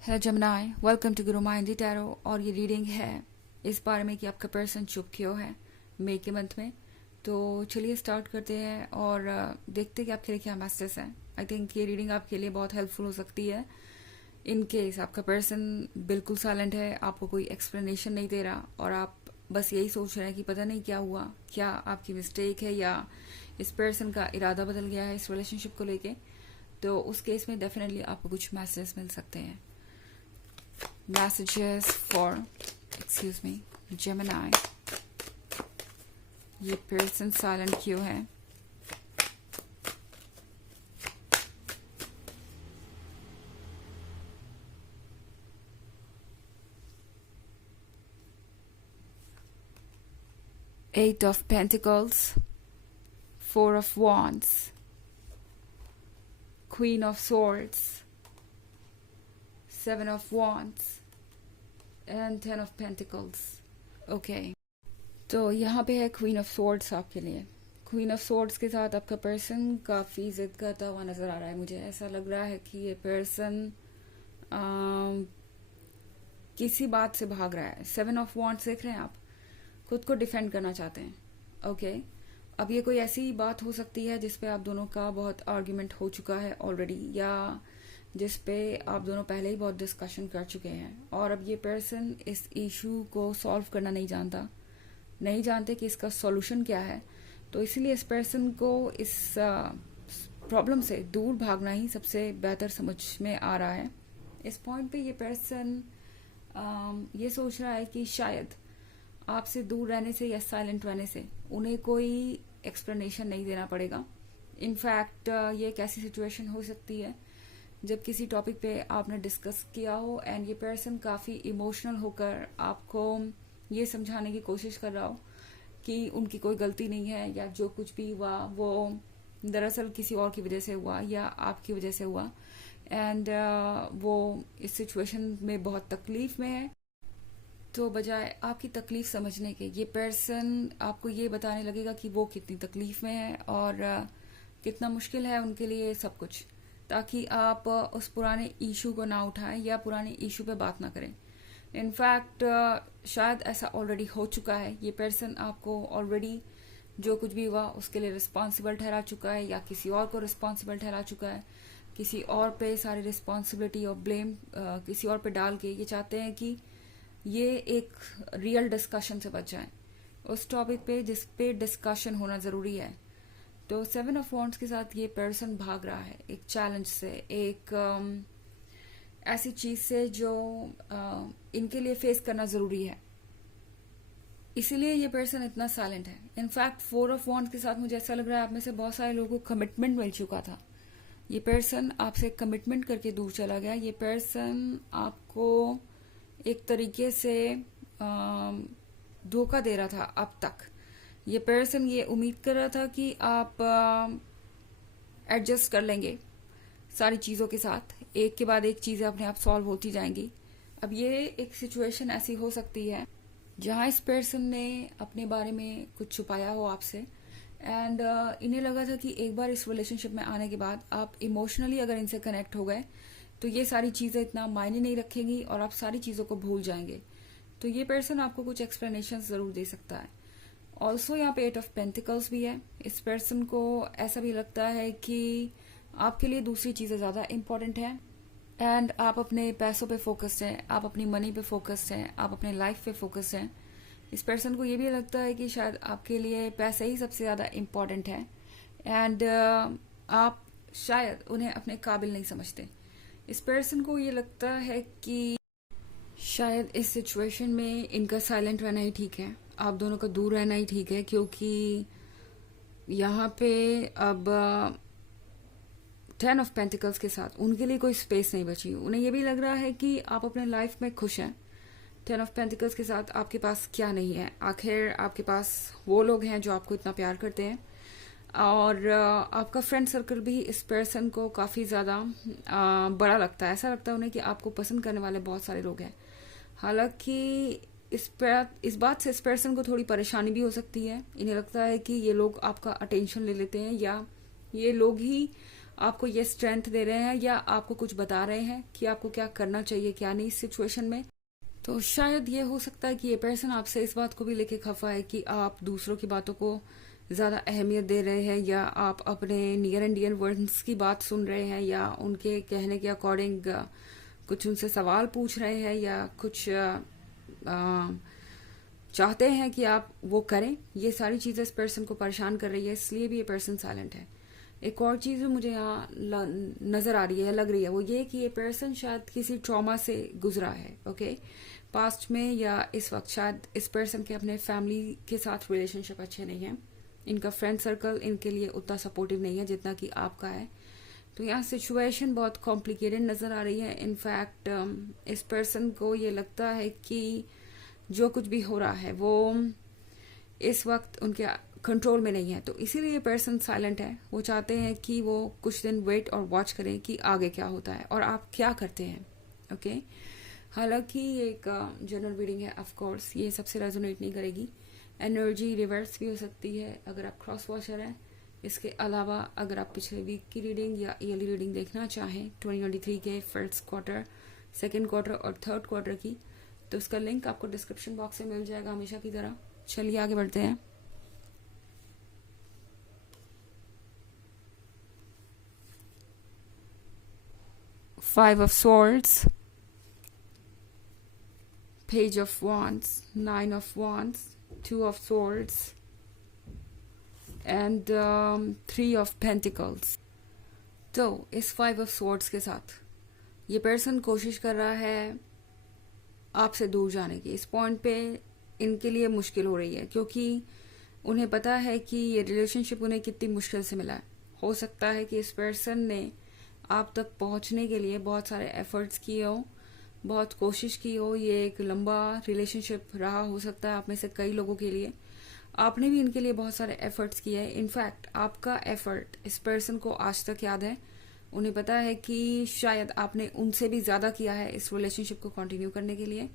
Hello जमनाई, welcome to Guru माइंडी tarot. और ये reading है इस बारे में कि आपका पर्सन चुप क्यों है मई के मंथ में। तो चलिए स्टार्ट करते हैं और देखते हैं कि आपके लिए क्या मैसेज है। आई थिंक ये रीडिंग आपके लिए बहुत हेल्पफुल हो सकती है। इन केस आपका पर्सन बिल्कुल साइलेंट है, आपको कोई एक्सप्लेनेशन नहीं दे रहा और आप बस यही सोच रहे हैं कि पता नहीं क्या हुआ, क्या आपकी मिस्टेक है या इस पर्सन का इरादा बदल गया है इस रिलेशनशिप को लेके, तो उस केस में डेफिनेटली आपको कुछ मैसेज मिल सकते हैं। Messages for, Gemini। ये पर्सन साइलेंट क्यों है? Eight of Pentacles, Four of Wands, Queen of Swords, Seven of Wands and Ten of Pentacles। Okay, तो यहाँ पे है क्वीन ऑफ स्वॉर्ड्स आपके लिए। क्वीन ऑफ स्वॉर्ड्स के साथ आपका पर्सन काफ़ी जिद करता हुआ नजर आ रहा है। मुझे ऐसा लग रहा है कि ये पर्सन किसी बात से भाग रहा है। सेवन ऑफ वॉन्ड्स देख रहे हैं आप, खुद को डिफेंड करना चाहते हैं। ओके, अब ये कोई ऐसी बात हो सकती है जिसपे आप दोनों का बहुत आर्ग्यूमेंट हो चुका है ऑलरेडी, या जिस पे आप दोनों पहले ही बहुत डिस्कशन कर चुके हैं और अब ये पर्सन इस इशू को सॉल्व करना नहीं जानते कि इसका सॉल्यूशन क्या है। तो इसीलिए इस पर्सन को इस प्रॉब्लम से दूर भागना ही सबसे बेहतर समझ में आ रहा है। इस पॉइंट पे ये पर्सन ये सोच रहा है कि शायद आपसे दूर रहने से या साइलेंट रहने से उन्हें कोई एक्सप्लेनेशन नहीं देना पड़ेगा। इनफैक्ट ये एक ऐसी सिचुएशन हो सकती है जब किसी टॉपिक पे आपने डिस्कस किया हो एंड ये पर्सन काफी इमोशनल होकर आपको ये समझाने की कोशिश कर रहा हो कि उनकी कोई गलती नहीं है या जो कुछ भी हुआ वो दरअसल किसी और की वजह से हुआ या आपकी वजह से हुआ, एंड वो इस सिचुएशन में बहुत तकलीफ में है। तो बजाय आपकी तकलीफ समझने के ये पर्सन आपको ये बताने लगेगा कि वो कितनी तकलीफ में है और कितना मुश्किल है उनके लिए सब कुछ, ताकि आप उस पुराने इशू को ना उठाएं या पुराने इशू पे बात ना करें। इनफैक्ट शायद ऐसा ऑलरेडी हो चुका है। ये पर्सन आपको ऑलरेडी जो कुछ भी हुआ उसके लिए रिस्पॉन्सिबल ठहरा चुका है या किसी और को रिस्पॉन्सिबल ठहरा चुका है। किसी और पे सारी रिस्पॉन्सिबिलिटी और ब्लेम किसी और पे डाल के ये चाहते हैं कि ये एक रियल डिस्कशन से बच जाए उस टॉपिक पे जिस पे डिस्कशन होना जरूरी है। तो सेवन ऑफ वॉन्ड्स के साथ ये पर्सन भाग रहा है एक चैलेंज से, एक ऐसी चीज से जो इनके लिए फेस करना जरूरी है। इसीलिए ये पर्सन इतना साइलेंट है। इनफैक्ट फोर ऑफ वॉन्ड्स के साथ मुझे ऐसा लग रहा है आप में से बहुत सारे लोगों को कमिटमेंट मिल चुका था। ये पर्सन आपसे कमिटमेंट करके दूर चला गया। ये पर्सन आपको एक तरीके से धोखा दे रहा था अब तक। ये पर्सन ये उम्मीद कर रहा था कि आप एडजस्ट कर लेंगे सारी चीज़ों के साथ, एक के बाद एक चीज़ें अपने आप सॉल्व होती जाएंगी। अब ये एक सिचुएशन ऐसी हो सकती है जहां इस पर्सन ने अपने बारे में कुछ छुपाया हो आपसे एंड इन्हें लगा था कि एक बार इस रिलेशनशिप में आने के बाद आप इमोशनली अगर इनसे कनेक्ट हो गए तो ये सारी चीज़ें इतना मायने नहीं रखेंगी और आप सारी चीज़ों को भूल जाएंगे। तो ये पर्सन आपको कुछ एक्सप्लेनेशन जरूर दे सकता है। ऑल्सो यहाँ पे एट ऑफ पेंटिकल्स भी है। इस पर्सन को ऐसा भी लगता है कि आपके लिए दूसरी चीज़ें ज़्यादा इंपॉर्टेंट हैं एंड आप अपने पैसों पे फोकस्ड हैं, आप अपनी मनी पे फोकस्ड हैं, आप अपने लाइफ पे फोकस्ड हैं। इस पर्सन को ये भी लगता है कि शायद आपके लिए पैसे ही सबसे ज़्यादा इंपॉर्टेंट है एंड आप शायद उन्हें अपने काबिल नहीं समझते। इस पर्सन को ये लगता है कि शायद इस सिचुएशन में इनका साइलेंट रहना ही ठीक है, आप दोनों का दूर रहना ही ठीक है, क्योंकि यहाँ पे अब 10 ऑफ पेंटिकल्स के साथ उनके लिए कोई स्पेस नहीं बची। उन्हें ये भी लग रहा है कि आप अपने लाइफ में खुश हैं। 10 ऑफ पेंटिकल्स के साथ आपके पास क्या नहीं है, आखिर आपके पास वो लोग हैं जो आपको इतना प्यार करते हैं और आपका फ्रेंड सर्कल भी इस पर्सन को काफ़ी ज़्यादा बड़ा लगता है। ऐसा लगता है उन्हें कि आपको पसंद करने वाले बहुत सारे लोग हैं। हालांकि इस बात से इस पर्सन को थोड़ी परेशानी भी हो सकती है। इन्हें लगता है कि ये लोग आपका अटेंशन ले लेते हैं या ये लोग ही आपको ये स्ट्रेंथ दे रहे हैं या आपको कुछ बता रहे हैं कि आपको क्या करना चाहिए क्या नहीं इस सिचुएशन में। तो शायद ये हो सकता है कि ये पर्सन आपसे इस बात को भी लेके खफा है कि आप दूसरों की बातों को ज्यादा अहमियत दे रहे हैं, या आप अपने नियर एंड डियर वर्ड्स की बात सुन रहे हैं, या उनके कहने के अकॉर्डिंग कुछ उनसे सवाल पूछ रहे हैं, या कुछ चाहते हैं कि आप वो करें। ये सारी चीजें इस पर्सन को परेशान कर रही है, इसलिए भी ये पर्सन साइलेंट है। एक और चीज जो मुझे यहाँ नजर आ रही है, लग रही है, वो ये कि ये पर्सन शायद किसी ट्रॉमा से गुजरा है। ओके, पास्ट में या इस वक्त शायद इस पर्सन के अपने फैमिली के साथ रिलेशनशिप अच्छे नहीं है, इनका फ्रेंड सर्कल इनके लिए उतना सपोर्टिव नहीं है जितना कि आपका है। तो यहाँ सिचुएशन बहुत कॉम्प्लिकेटेड नजर आ रही है। इनफैक्ट इस पर्सन को ये लगता है कि जो कुछ भी हो रहा है वो इस वक्त उनके कंट्रोल में नहीं है, तो इसीलिए ये पर्सन साइलेंट है। वो चाहते हैं कि वो कुछ दिन वेट और वॉच करें कि आगे क्या होता है और आप क्या करते हैं। ओके, हालांकि ये एक जनरल रीडिंग है, ऑफ कोर्स ये सबसे रेजोनेट नहीं करेगी। एनर्जी रिवर्स भी हो सकती है अगर आप क्रॉस वॉचर हैं। इसके अलावा अगर आप पिछले वीक की रीडिंग या ईयरली रीडिंग देखना चाहें 2023 के फर्स्ट क्वार्टर, सेकेंड क्वार्टर और थर्ड क्वार्टर की, तो उसका लिंक आपको डिस्क्रिप्शन बॉक्स में मिल जाएगा हमेशा की तरह। चलिए आगे बढ़ते हैं। Five of Swords, Page of Wands, Nine of Wands, Two of Swords, and Three of Pentacles. तो इस Five of Swords के साथ ये पर्सन कोशिश कर रहा है आपसे दूर जाने की। इस पॉइंट पे इनके लिए मुश्किल हो रही है क्योंकि उन्हें पता है कि ये रिलेशनशिप उन्हें कितनी मुश्किल से मिला है। हो सकता है कि इस पर्सन ने आप तक पहुंचने के लिए बहुत सारे एफर्ट्स किए हो, बहुत कोशिश की हो। ये एक लंबा रिलेशनशिप रहा हो सकता है आप में से कई लोगों के लिए। आपने भी इनके लिए बहुत सारे एफर्ट्स किए हैं। इनफैक्ट आपका एफर्ट इस पर्सन को आज तक याद है। उन्हें पता है कि शायद आपने उनसे भी ज्यादा किया है इस रिलेशनशिप को कंटिन्यू करने के लिए।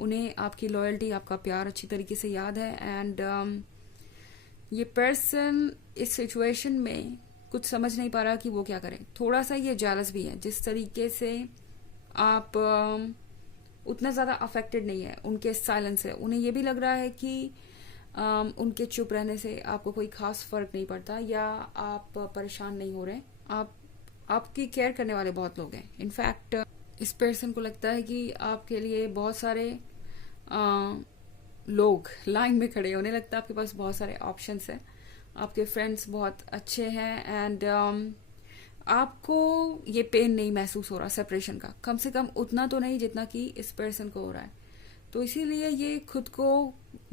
उन्हें आपकी लॉयल्टी, आपका प्यार अच्छी तरीके से याद है। एंड ये पर्सन इस सिचुएशन में कुछ समझ नहीं पा रहा कि वो क्या करें। थोड़ा सा ये जेलस भी है जिस तरीके से आप उतना ज्यादा अफेक्टेड नहीं है उनके साइलेंस से। उन्हें ये भी लग रहा है कि उनके चुप रहने से आपको कोई खास फर्क नहीं पड़ता या आप परेशान नहीं हो रहे। आपकी केयर करने वाले बहुत लोग हैं। इनफैक्ट इस पर्सन को लगता है कि आपके लिए बहुत सारे लोग लाइन में खड़े हैं। उन्हें लगता है आपके पास बहुत सारे ऑप्शंस हैं, आपके फ्रेंड्स बहुत अच्छे हैं, एंड आपको ये पेन नहीं महसूस हो रहा सेपरेशन का, कम से कम उतना तो नहीं जितना कि इस पर्सन को हो रहा है। तो इसीलिए ये खुद को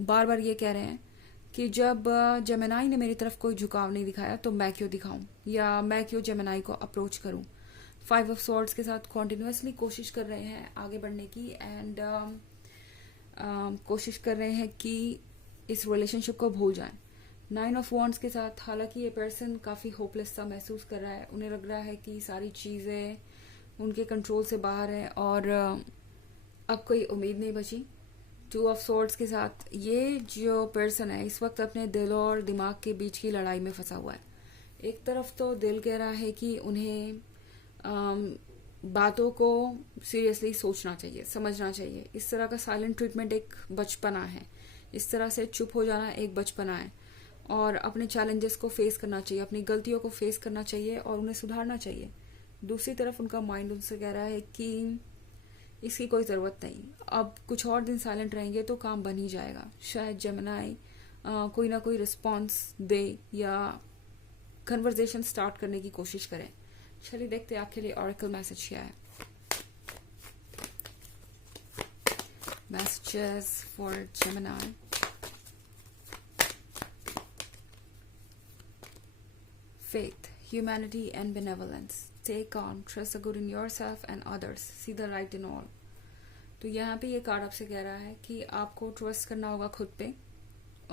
बार बार ये कह रहे हैं कि जब जेमिनाई ने मेरी तरफ कोई झुकाव नहीं दिखाया तो मैं क्यों दिखाऊं, या मैं क्यों जेमिनाई को अप्रोच करूं। फाइव ऑफ स्वॉर्ड्स के साथ कॉन्टिन्यूसली कोशिश कर रहे हैं आगे बढ़ने की, एंड कोशिश कर रहे हैं कि इस रिलेशनशिप को भूल जाएं। नाइन ऑफ वॉन्ड्स के साथ हालांकि ये पर्सन काफी होपलेस सा महसूस कर रहा है। उन्हें लग रहा है कि सारी चीजें उनके कंट्रोल से बाहर है और अब कोई उम्मीद नहीं बची। टू ऑफ स्वॉर्ड्स के साथ ये जो पर्सन है इस वक्त अपने दिल और दिमाग के बीच की लड़ाई में फंसा हुआ है। एक तरफ तो दिल कह रहा है कि उन्हें बातों को सीरियसली सोचना चाहिए, समझना चाहिए। इस तरह का साइलेंट ट्रीटमेंट एक बचपना है, इस तरह से चुप हो जाना एक बचपना है, और अपने चैलेंजेस को फेस करना चाहिए, अपनी गलतियों को फेस करना चाहिए और उन्हें सुधारना चाहिए। दूसरी तरफ उनका माइंड उनसे कह रहा है कि इसकी कोई जरूरत नहीं, अब कुछ और दिन साइलेंट रहेंगे तो काम बन ही जाएगा। शायद जेमिनाई कोई ना कोई रिस्पॉन्स दे या कन्वर्सेशन स्टार्ट करने की कोशिश करें। चलिए देखते हैं आपके लिए ऑरेकल मैसेज क्या है। Messages for Gemini. Faith, humanity and benevolence. Stay calm, trust the good in yourself and others. See the right in all. तो यहाँ पे ये कार्ड आपसे कह रहा है कि आपको ट्रस्ट करना होगा खुद पे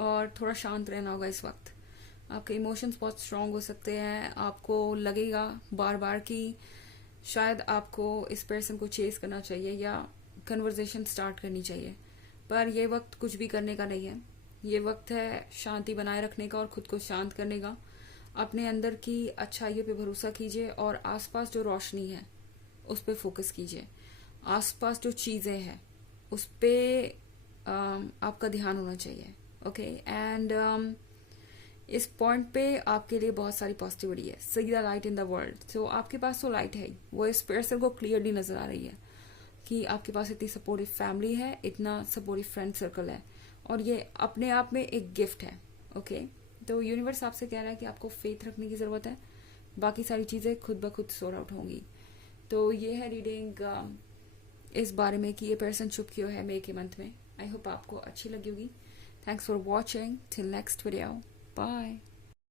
और थोड़ा शांत रहना होगा इस वक्त। आपके इमोशंस बहुत स्ट्रांग हो सकते हैं। आपको लगेगा बार बार कि शायद आपको इस पर्सन को चेस करना चाहिए या कन्वर्सेशन स्टार्ट करनी चाहिए, पर ये वक्त कुछ भी करने का नहीं है। ये वक्त है शांति बनाए रखने का और खुद को शांत करने का। अपने अंदर की अच्छाइयों पे भरोसा कीजिए और आसपास जो रोशनी है उस पे फोकस कीजिए। आसपास जो चीजें हैं उस पे आपका ध्यान होना चाहिए। ओके एंड इस पॉइंट पे आपके लिए बहुत सारी पॉजिटिविटी है। See the light in the world. So आपके पास तो लाइट है, वो इस पर्सन को क्लियरली नजर आ रही है कि आपके पास इतनी सपोर्टिव फैमिली है, इतना सपोर्टिव फ्रेंड सर्कल है, और ये अपने आप में एक गिफ्ट है। ओके तो यूनिवर्स आपसे कह रहा है कि आपको फेथ रखने की जरूरत है, बाकी सारी चीजें खुद ब खुद सॉर्ट आउट होंगी। तो ये है रीडिंग इस बारे में कि ये पर्सन चुप क्यों है मई के मंथ में। आई होप आपको अच्छी लगी होगी। Thanks for watching. Till next video, bye.